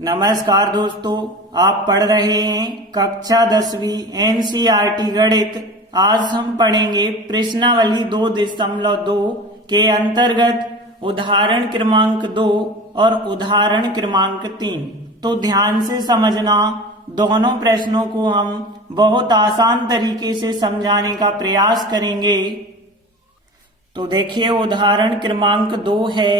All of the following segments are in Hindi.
नमस्कार दोस्तों, आप पढ़ रहे हैं कक्षा 10वीं एनसीईआरटी गणित। आज हम पढ़ेंगे प्रश्नावली 2.2 के अंतर्गत उदाहरण क्रमांक 2 और उदाहरण क्रमांक 3। तो ध्यान से समझना, दोनों प्रश्नों को हम बहुत आसान तरीके से समझाने का प्रयास करेंगे। तो देखिए, उदाहरण क्रमांक 2 है।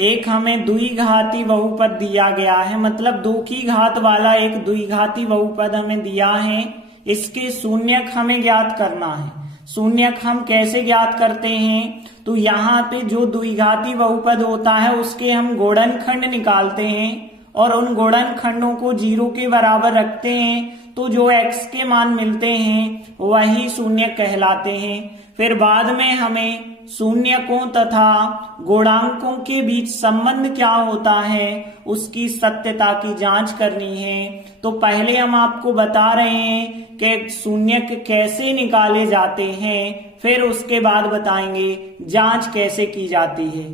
एक हमें द्विघाती बहुपद दिया गया है, मतलब 2 की घात वाला एक द्विघाती बहुपद हमें दिया है। इसके शून्यक हमें ज्ञात करना है। शून्यक हम कैसे ज्ञात करते हैं? तो यहाँ पे जो द्विघाती बहुपद होता है उसके हम गुणनखंड निकालते हैं और उन गुणनखंडों को 0 के बराबर रखते हैं। तो जो x के मान मिलते हैं वही शून्यक कहलाते हैं। फिर बाद में हमें शून्यकों तथा गुणांकों के बीच संबंध क्या होता है उसकी सत्यता की जांच करनी है। तो पहले हम आपको बता रहे हैं कि शून्यक कैसे निकाले जाते हैं, फिर उसके बाद बताएंगे जांच कैसे की जाती है।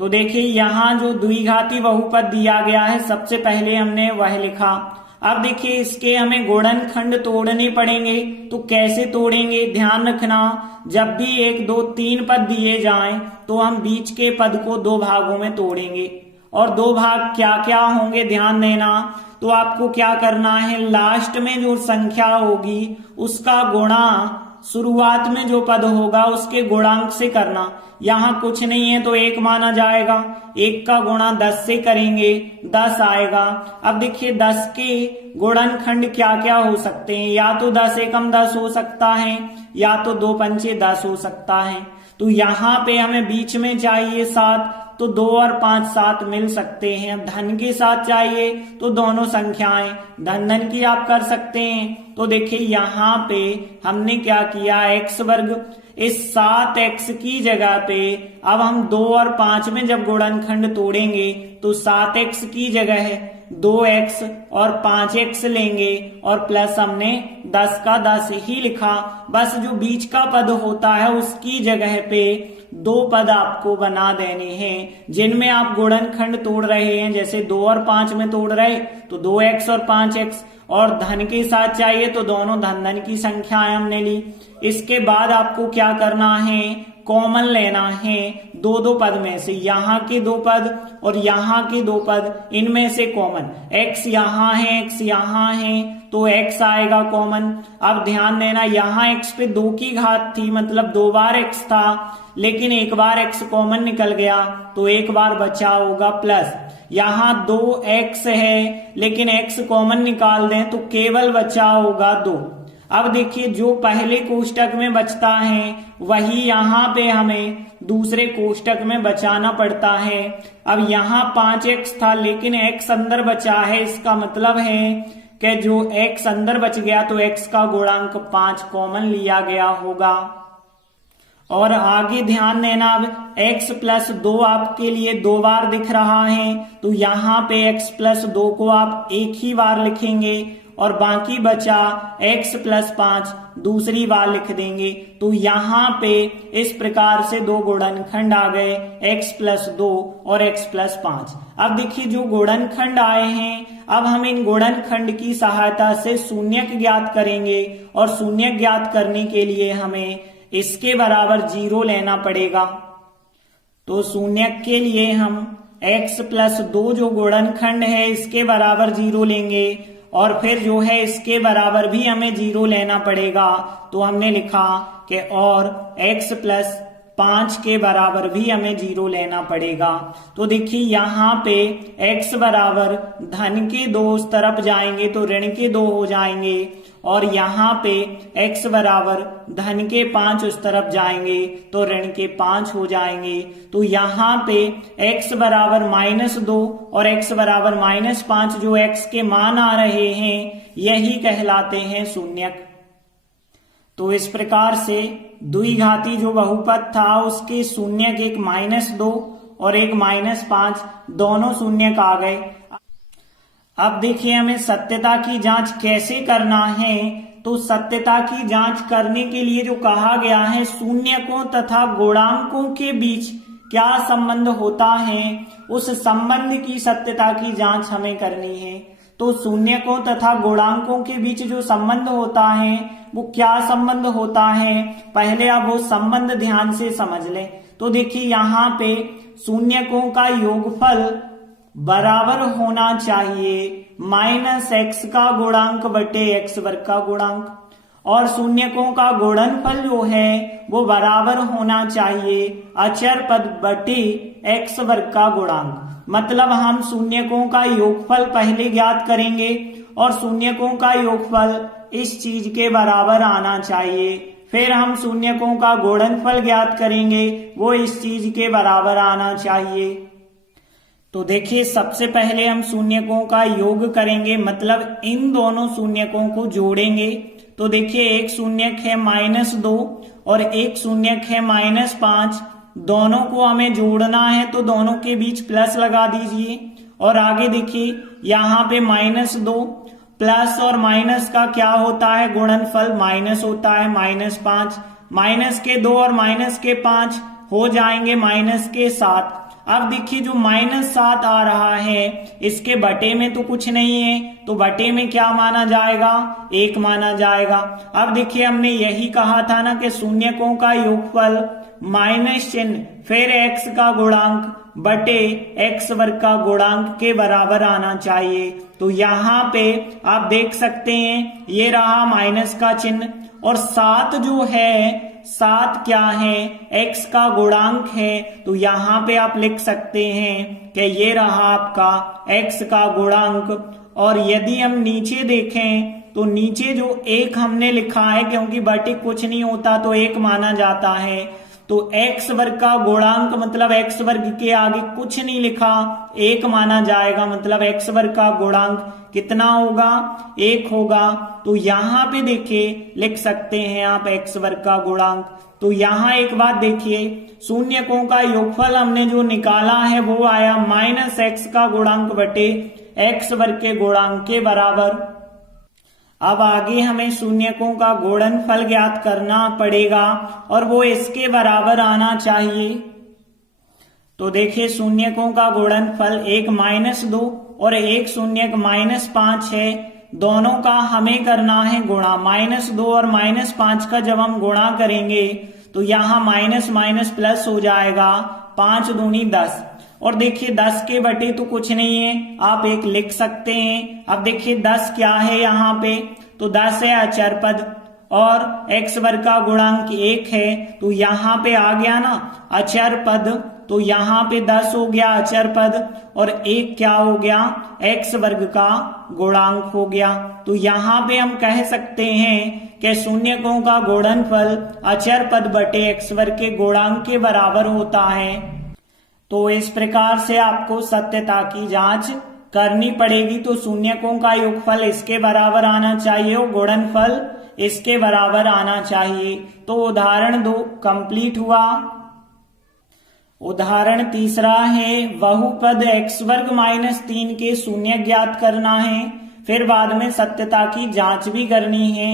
तो देखिए, यहाँ जो द्विघाती बहुपद दिया गया है, सबसे पहले हमने वह लिखा। अब देखिए, इसके हमें गुणनखंड तोड़ने पड़ेंगे। तो कैसे तोड़ेंगे, ध्यान रखना, जब भी 1 2 3 पद दिए जाएं तो हम बीच के पद को 2 भागों में तोड़ेंगे। और 2 भाग क्या क्या होंगे ध्यान देना। तो आपको क्या करना है, लास्ट में जो संख्या होगी उसका गुणा शुरुआत में जो पद होगा उसके गुणांक से करना। यहाँ कुछ नहीं है तो 1 माना जाएगा। 1 का गुणा 10 से करेंगे, 10 आएगा। अब देखिए, 10 के गुणनखंड क्या क्या हो सकते हैं, या तो 10 एकम 10 हो सकता है, या तो 2 पंचे 10 हो सकता है। तो यहाँ पे हमें बीच में चाहिए 7, तो 2 और 5 7 मिल सकते हैं। अब धन के साथ चाहिए तो दोनों संख्याएं धन धन की आप कर सकते हैं। तो देखिए, यहाँ पे हमने क्या किया, x वर्ग, इस 7x की जगह पे अब हम 2 और 5 में जब गुणनखंड तोड़ेंगे तो 7x की जगह 2x और 5x लेंगे और प्लस हमने 10 का 10 ही लिखा। बस जो बीच का पद होता है उसकी जगह पे 2 पद आपको बना देने हैं जिनमें आप गुणनखंड तोड़ रहे हैं। जैसे 2 और 5 में तोड़ रहे तो 2x और 5x, और धन के साथ चाहिए तो दोनों धन धन की संख्याएं हमने ली। इसके बाद आपको क्या करना है, कॉमन लेना है 2 पद में से, यहाँ के 2 पद और यहाँ के 2 पद, इनमें से कॉमन। x यहाँ है, x यहाँ है, तो x आएगा कॉमन। अब ध्यान देना, यहाँ x पे 2 की घात थी, मतलब 2 बार x था, लेकिन 1 बार x कॉमन निकल गया तो 1 बार बचा होगा प्लस। यहाँ 2x है लेकिन x कॉमन निकाल दें तो केवल बचा होगा 2। अब देखिए, जो पहले कोष्टक में बचता है वही यहाँ पे हमें दूसरे कोष्टक में बचाना पड़ता है। अब यहाँ 5x था लेकिन x अंदर बचा है, इसका मतलब है कि जो x अंदर बच गया तो x का गुणांक 5 कॉमन लिया गया होगा। और आगे ध्यान देना, अब x प्लस 2 आपके लिए 2 बार दिख रहा है, तो यहाँ पे x प्लस 2 को आप 1 ही बार लिखेंगे और बाकी बचा x प्लस 5 दूसरी बार लिख देंगे। तो यहाँ पे इस प्रकार से 2 गुणनखंड आ गए, x प्लस 2 और x प्लस 5। अब देखिए, जो गुणनखंड आए हैं, अब हम इन गुणनखंड की सहायता से शून्यक ज्ञात करेंगे। और शून्यक ज्ञात करने के लिए हमें इसके बराबर 0 लेना पड़ेगा। तो शून्यक के लिए हम x प्लस 2 जो गुणनखंड है इसके बराबर 0 लेंगे, और फिर जो है इसके बराबर भी हमें 0 लेना पड़ेगा। तो हमने लिखा कि और x प्लस 5 के बराबर भी हमें 0 लेना पड़ेगा। तो देखिए, यहाँ पे x बराबर धन के 2 उस तरफ जाएंगे तो ऋण के 2 हो जाएंगे, और यहाँ पे x बराबर धन के 5 उस तरफ जाएंगे तो ऋण के 5 हो जाएंगे। तो यहाँ पे x बराबर -2 और x बराबर -5 जो x के मान आ रहे हैं यही कहलाते हैं शून्यक। तो इस प्रकार से द्विघाती जो बहुपद था उसके शून्यक एक -2 और एक -5 दोनों शून्यक आ गए। अब देखिए, हमें सत्यता की जांच कैसे करना है। तो सत्यता की जांच करने के लिए जो कहा गया है, शून्यकों तथा गुणांकों के बीच क्या संबंध होता है, उस संबंध की सत्यता की जांच हमें करनी है। तो शून्यकों तथा गुणांकों के बीच जो संबंध होता है वो क्या संबंध होता है, पहले आप वो संबंध ध्यान से समझ लें। तो देखिए यहाँ पे शून्यकों का योगफल बराबर होना चाहिए -x का गुणांक बटे x वर्ग का गुणांक, और शून्यकों का गुणनफल जो है वो बराबर होना चाहिए अचर पद बटे x वर्ग का गुणांक। मतलब हम शून्यकों का योगफल पहले ज्ञात करेंगे और शून्यकों का योगफल इस चीज के बराबर आना चाहिए, फिर हम शून्यकों का गुणनफल ज्ञात करेंगे, वो इस चीज के बराबर आना चाहिए। तो देखिए सबसे पहले हम शून्यकों का योग करेंगे, मतलब इन दोनों शून्यकों को जोड़ेंगे। तो देखिए एक शून्यक है -2 और एक शून्यक है -5, दोनों को हमें जोड़ना है तो दोनों के बीच प्लस लगा दीजिए। और आगे देखिए यहाँ पे -2 प्लस और माइनस का क्या होता है गुणनफल, माइनस होता है -5, माइनस के 2 और माइनस के 5 हो जाएंगे -7। अब देखिए जो -7 आ रहा है इसके बटे में तो कुछ नहीं है, तो बटे में क्या माना जाएगा, 1 माना जाएगा। अब देखिए हमने यही कहा था ना कि शून्यकों का योगफल माइनस चिन्ह फिर x का गुणांक बटे x वर्ग का गुणांक के बराबर आना चाहिए। तो यहाँ पे आप देख सकते हैं ये रहा माइनस का चिन्ह, और 7 जो है 7 क्या है, x का गुणांक है, तो यहाँ पे आप लिख सकते हैं कि ये रहा आपका x का गुणांक। और यदि हम नीचे देखें तो नीचे जो 1 हमने लिखा है, क्योंकि बटे कुछ नहीं होता तो 1 माना जाता है, तो x वर्ग का गुणांक मतलब x वर्ग के आगे कुछ नहीं लिखा, 1 माना जाएगा, मतलब x वर्ग का गुणांक कितना होगा, 1 होगा। तो यहाँ पे देखिए लिख सकते हैं आप x वर्ग का गुणांक। तो यहाँ एक बात देखिए, शून्यकों का योगफल हमने जो निकाला है वो आया -x का गुणांक बटे x वर्ग के गुणांक के बराबर। अब आगे हमें शून्यकों का गुणनफल ज्ञात करना पड़ेगा और वो इसके बराबर आना चाहिए। तो देखिए शून्यकों का गुणनफल एक -2 और एक शून्यक -5 है, दोनों का हमें करना है गुणा। -2 और -5 का जब हम गुणा करेंगे तो यहाँ माइनस माइनस प्लस हो जाएगा, 5 दूनी 10। और देखिए 10 के बटे तो कुछ नहीं है, आप 1 लिख सकते हैं। अब देखिए 10 क्या है यहाँ पे, तो 10 है अचर पद और x वर्ग का गुणांक 1 है, तो यहाँ पे आ गया ना अचर पद, तो यहाँ पे 10 हो गया अचर पद और 1 क्या हो गया, x वर्ग का गुणांक हो गया। तो यहाँ पे हम कह सकते हैं कि शून्यकों का गुणनफल अचर पद बटे x वर्ग के गुणांक के बराबर होता है। तो इस प्रकार से आपको सत्यता की जांच करनी पड़ेगी। तो शून्यकों का योगफल इसके बराबर आना चाहिए और गुणनफल इसके बराबर आना चाहिए। तो उदाहरण 2 कंप्लीट हुआ। उदाहरण तीसरा है बहुपद x वर्ग -3 के शून्य ज्ञात करना है, फिर बाद में सत्यता की जांच भी करनी है।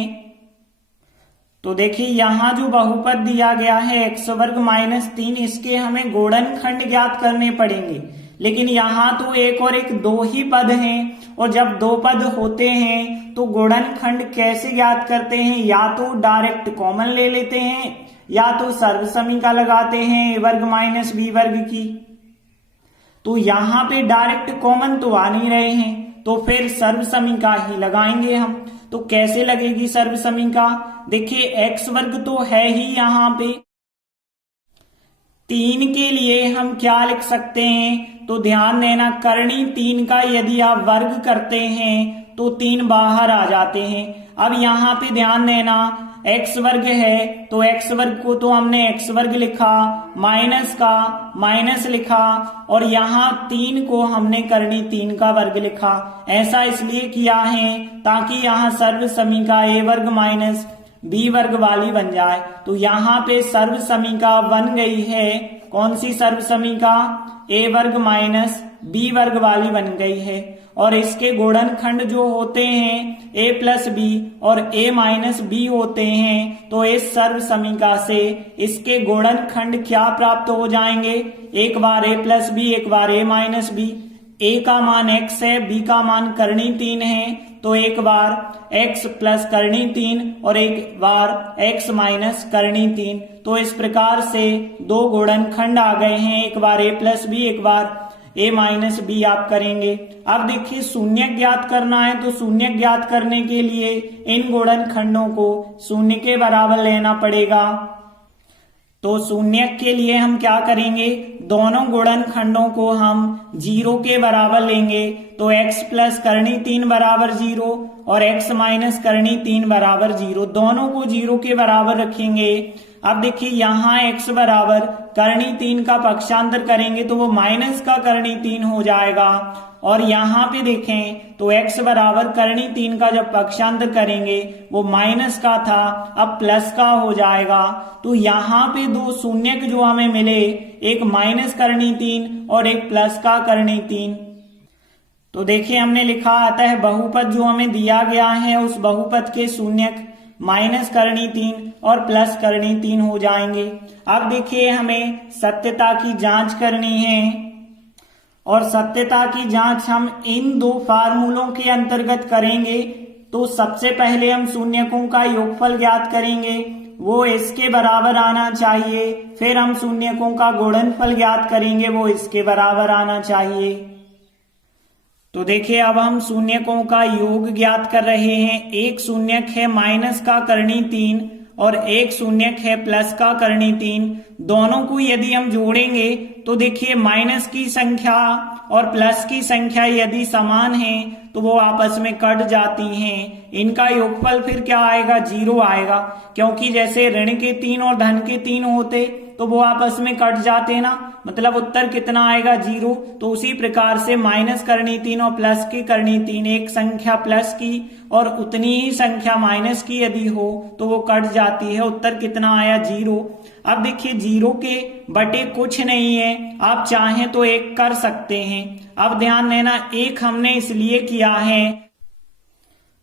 तो देखिए यहाँ जो बहुपद दिया गया है x वर्ग -3, इसके हमें गुणनखंड ज्ञात करने पड़ेंगे, लेकिन यहाँ तो 1 और 1 2 ही पद हैं, और जब 2 पद होते हैं तो गुणनखंड कैसे ज्ञात करते हैं, या तो डायरेक्ट कॉमन ले लेते हैं या तो सर्वसमीका लगाते हैं a वर्ग माइनस b वर्ग की। तो यहाँ पे डायरेक्ट कॉमन तो आ नहीं रहे हैं, तो फिर सर्वसमीका ही लगाएंगे हम। तो कैसे लगेगी सर्वसमीका, देखिए x वर्ग तो है ही यहाँ पे, 3 के लिए हम क्या लिख सकते हैं, तो ध्यान देना करनी 3 का यदि आप वर्ग करते हैं तो 3 बाहर आ जाते हैं। अब यहाँ पे ध्यान देना x वर्ग है तो x वर्ग को तो हमने x वर्ग लिखा, माइनस का माइनस लिखा, और यहाँ 3 को हमने करनी 3 का वर्ग लिखा। ऐसा इसलिए किया है ताकि यहाँ सर्वसमीका a वर्ग माइनस b वर्ग वाली बन जाए। तो यहाँ पे सर्वसमीका बन गई है, कौन सी सर्वसमीका, a वर्ग माइनस b वर्ग वाली बन गई है। और इसके गुणनखंड जो होते हैं a प्लस बी और a माइनस बी होते हैं, तो इस सर्व समीका से इसके गुणनखंड क्या प्राप्त हो जाएंगे, एक बार a प्लस बी एक बार a माइनस बी। a का मान x है, b का मान करनी 3 है, तो एक बार x प्लस करनी 3 और एक बार x माइनस करनी 3। तो इस प्रकार से दो गुणनखंड आ गए हैं, एक बार a प्लस बी एक बार a माइनस बी आप करेंगे। अब देखिए शून्य ज्ञात करना है, तो शून्य ज्ञात करने के लिए इन गुणनखंडों को शून्य के बराबर लेना पड़ेगा। तो शून्य के लिए हम क्या करेंगे, दोनों गुणनखंडों को हम 0 के बराबर लेंगे। तो x प्लस करनी 3 बराबर 0 और x माइनस करनी 3 बराबर 0, दोनों को 0 के बराबर रखेंगे। अब देखिए यहाँ x बराबर करनी 3 का पक्षांतर करेंगे तो वो माइनस का करनी 3 हो जाएगा। और यहाँ पे देखें तो x बराबर करनी 3 का जब पक्षांतर करेंगे वो माइनस का था, अब प्लस का हो जाएगा। तो यहाँ पे दो शून्यक जो हमें मिले, एक माइनस करनी 3 और एक प्लस का करनी 3। तो देखिए हमने लिखा आता है बहुपद जो हमें दिया गया है उस बहुपद के शून्यक माइनस करनी 3 और प्लस करनी 3 हो जाएंगे। अब देखिए हमें सत्यता की जांच करनी है और सत्यता की जांच हम इन दो फार्मूलों के अंतर्गत करेंगे। तो सबसे पहले हम शून्यकों का योगफल ज्ञात करेंगे, वो इसके बराबर आना चाहिए। फिर हम शून्यकों का गुणनफल ज्ञात करेंगे, वो इसके बराबर आना चाहिए। तो देखिए अब हम शून्यकों का योग ज्ञात कर रहे हैं। एक शून्यक है माइनस का करनी 3 और एक शून्यक है प्लस का करनी 3। दोनों को यदि हम जोड़ेंगे तो देखिए माइनस की संख्या और प्लस की संख्या यदि समान है तो वो आपस में कट जाती हैं। इनका योगफल फिर क्या आएगा, 0 आएगा, क्योंकि जैसे ऋण के 3 और धन के 3 होते तो वो आपस में कट जाते ना, मतलब उत्तर कितना आएगा, 0। तो उसी प्रकार से माइनस करनी 3 और प्लस की करनी 3, एक संख्या प्लस की और उतनी ही संख्या माइनस की यदि हो तो वो कट जाती है। उत्तर कितना आया, 0। अब देखिए 0 के बटे कुछ नहीं है, आप चाहें तो 1 कर सकते हैं। अब ध्यान देना 1 हमने इसलिए किया है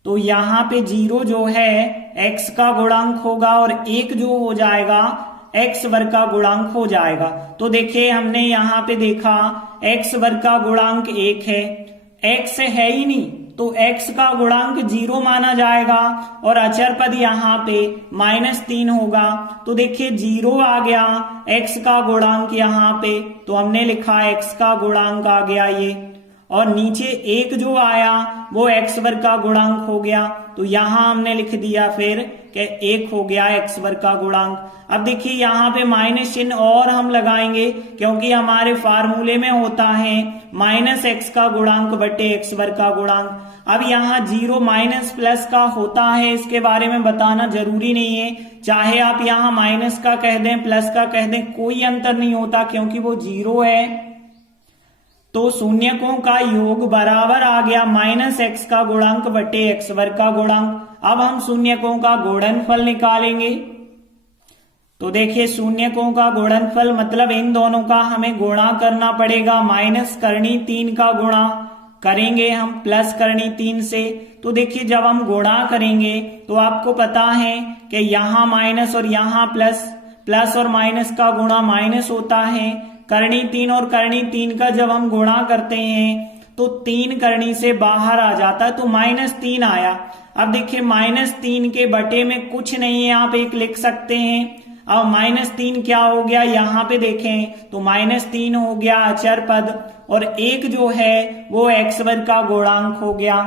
तो यहाँ पे 0 जो है x का गुणांक होगा और 1 जो हो जाएगा x वर्ग का गुणांक हो जाएगा। तो देखिए हमने यहाँ पे देखा x वर्ग का गुणांक 1 है, x है ही नहीं तो x का गुणांक 0 माना जाएगा और अचर पद यहाँ पे -3 होगा। तो देखिए 0 आ गया, x का गुणांक यहाँ पे, तो हमने लिखा x का गुणांक आ गया ये, और नीचे 1 जो आया वो x वर्ग का गुणांक हो गया। तो यहाँ हमने लिख दिया फिर कि 1 हो गया x वर्ग का गुणांक। अब देखिए यहाँ पे माइनस चिन्ह और हम लगाएंगे क्योंकि हमारे फार्मूले में होता है -x का गुणांक बटे x वर्ग का गुणांक। अब यहाँ 0 माइनस प्लस का होता है, इसके बारे में बताना जरूरी नहीं है, चाहे आप यहाँ माइनस का कह दें प्लस का कह दें कोई अंतर नहीं होता क्योंकि वो 0 है। तो शून्यकों का योग बराबर आ गया -x का गुणांक बटे x वर्ग का गुणांक। अब हम शून्यकों का गुणनफल निकालेंगे। तो देखिए शून्यकों का गुणनफल मतलब इन दोनों का हमें गुणा करना पड़ेगा। माइनस करनी 3 का गुणा करेंगे हम प्लस करनी 3 से। तो देखिए जब हम गुणा करेंगे तो आपको पता है कि यहाँ माइनस और यहाँ प्लस, प्लस और माइनस का गुणा माइनस होता है। करनी 3 और करनी 3 का जब हम गुणा करते हैं तो 3 करनी से बाहर आ जाता है तो -3 आया। अब देखिए -3 के बटे में कुछ नहीं है, आप 1 लिख सकते हैं। अब -3 क्या हो गया, यहाँ पे देखें तो -3 हो गया अचर पद और 1 जो है वो x वर्ग का गुणांक हो गया।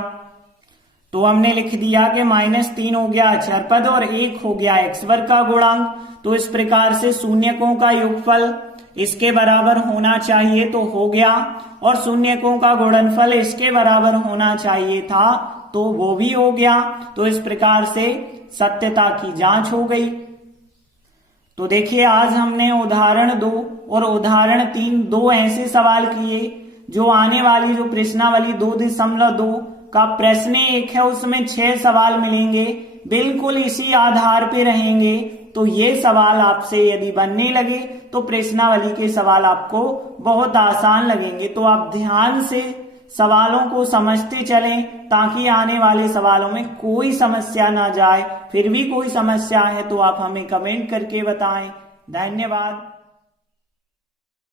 तो हमने लिख दिया कि -3 हो गया अचर पद और 1 हो गया x वर्ग का गुणांक। तो इस प्रकार से शून्यकों का योगफल इसके बराबर होना चाहिए तो हो गया, और शून्यकों का गुणनफल इसके बराबर होना चाहिए था तो वो भी हो गया। तो इस प्रकार से सत्यता की जांच हो गई। तो देखिए आज हमने उदाहरण 2 और उदाहरण 3 दो ऐसे सवाल किए जो आने वाली जो प्रश्नावली 2.2 का प्रश्न 1 है उसमें 6 सवाल मिलेंगे, बिल्कुल इसी आधार पे रहेंगे। तो ये सवाल आपसे यदि बनने लगे तो प्रश्नावली के सवाल आपको बहुत आसान लगेंगे। तो आप ध्यान से सवालों को समझते चलें ताकि आने वाले सवालों में कोई समस्या ना जाए। फिर भी कोई समस्या है तो आप हमें कमेंट करके बताएं। धन्यवाद।